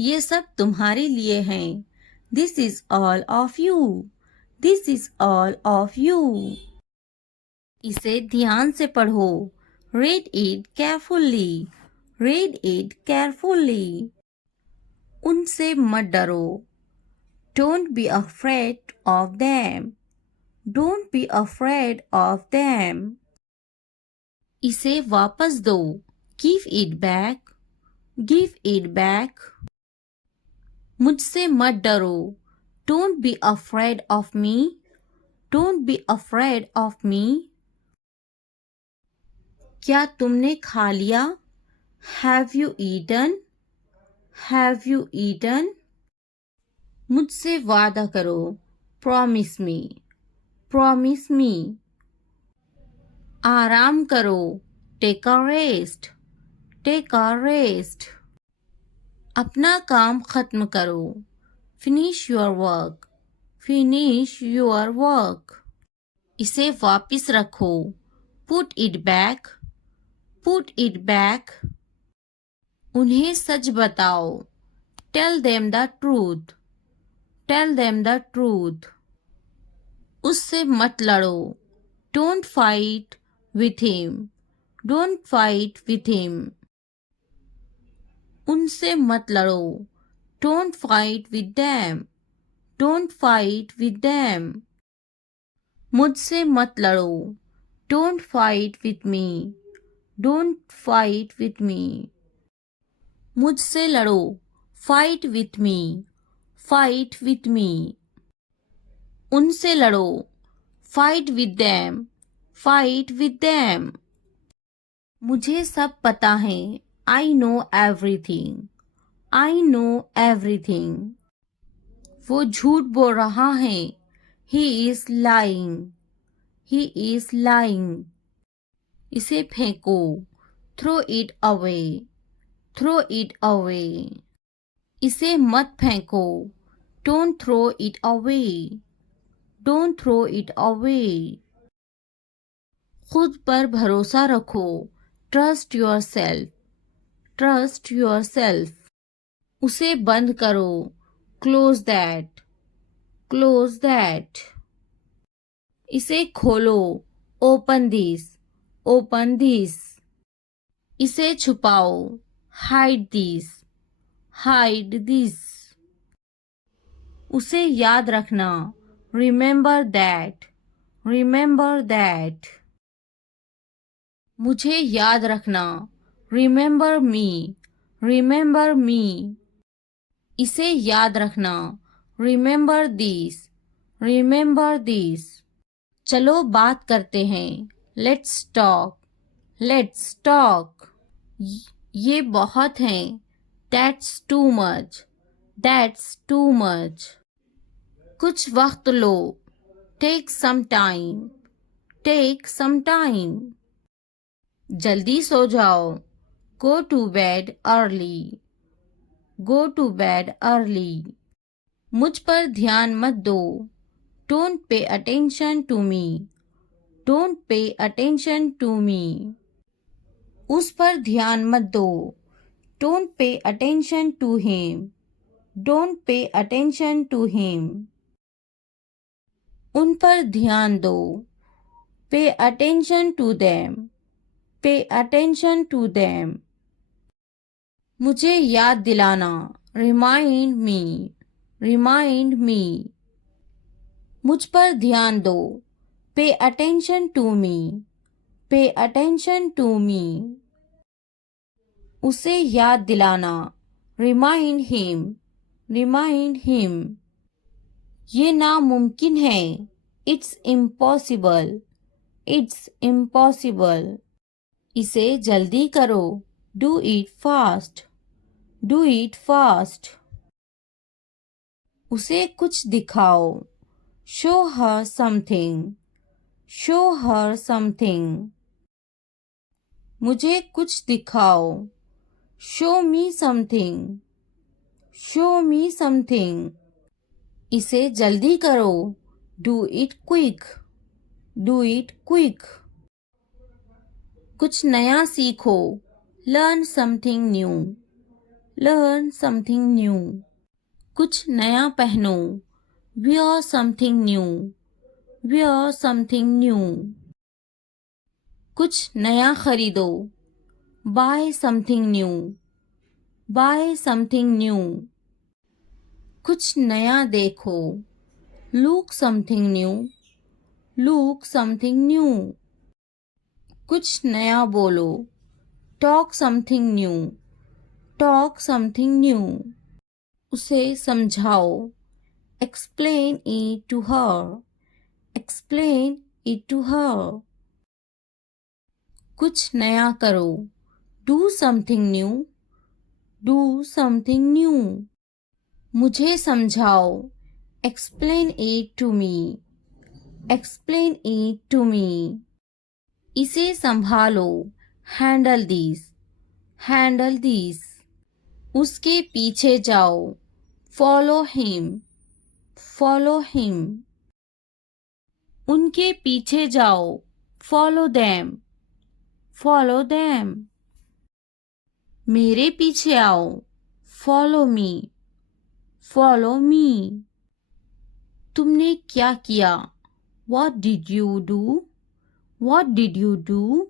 ये सब तुम्हारे लिए हैं। This is all of you. This is all of you. इसे ध्यान से पढ़ो। Read it carefully. Read it carefully. उनसे मत डरो। Don't be afraid of them. Don't be afraid of them. इसे वापस दो। Give it back. Give it back. मुझसे मत डरो। Don't be afraid of me. Don't be afraid of me. क्या तुमने खा लिया? Have you eaten? Have you eaten? मुझसे वादा करो। Promise me. Promise me. आराम करो। Take a rest. Take a rest. अपना काम खत्म करो। Finish your work. Finish your work. इसे वापस रखो। Put it back. Put it back. उन्हें सच बताओ। Tell them the truth. Tell them the truth. उससे मत लड़ो। Don't fight with him. Don't fight with him. उनसे मत लड़ो। Don't fight with them. Don't fight with them. मुझसे मत लड़ो। Don't fight with me. Don't fight with me. मुझसे लड़ो। Fight with me. Fight with me. उनसे लड़ो। Fight with them. Fight with them. मुझे सब पता है। I know everything. I know everything. वो झूठ बोल रहा है। He is lying. He is lying. इसे फेंको। Throw it away. Throw it away. इसे मत फेंको। Don't throw it away. Don't throw it away. खुद पर भरोसा रखो। Trust your self. Trust yourself. उसे बंद करो। Close that. Close that. इसे खोलो। Open this. Open this. इसे छुपाओ। Hide this. Hide this. उसे याद रखना। Remember that. Remember that. मुझे याद रखना। Remember me. Remember me. इसे याद रखना। Remember this. Remember this. चलो बात करते हैं। Let's talk. Let's talk. ये बहुत है। That's too much. That's too much. कुछ वक्त लो। Take some time. Take some time. जल्दी सो जाओ। Go to bed early. Go to bed early. मुझ पर ध्यान मत दो। Don't pay attention to me. Don't pay attention to me. उस पर ध्यान मत दो। Don't pay attention to him. Don't pay attention to him. उन पर ध्यान दो। Pay attention to them. Pay attention to them. मुझे याद दिलाना। Remind me. Remind me. मुझ पर ध्यान दो। पे अटेंशन टू मी। पे अटेंशन टू मी। उसे याद दिलाना। Remind him. Remind him. ये नामुमकिन है। It's impossible. It's impossible. इसे जल्दी करो। Do it fast. Do it fast. उसे कुछ दिखाओ। Show her something. Show her something. मुझे कुछ दिखाओ। Show me something. Show me something. इसे जल्दी करो। Do it quick. Do it quick. कुछ नया सीखो। Learn something new. Learn something new, कुछ नया पहनो, wear something new, wear something new, कुछ नया खरीदो, buy something new, buy something new, कुछ नया देखो, look something new, look something new, कुछ नया बोलो, talk something new, talk something new, उसे समझाओ, explain it to her, explain it to her, कुछ नया करो, do something new, do something new, मुझे समझाओ, explain it to me, explain it to me, इसे संभालो, handle this, handle this, उसके पीछे जाओ, follow him, follow him, उनके पीछे जाओ, follow them, follow them, मेरे पीछे आओ, follow me, follow me, तुमने क्या किया, what did you do, what did you do,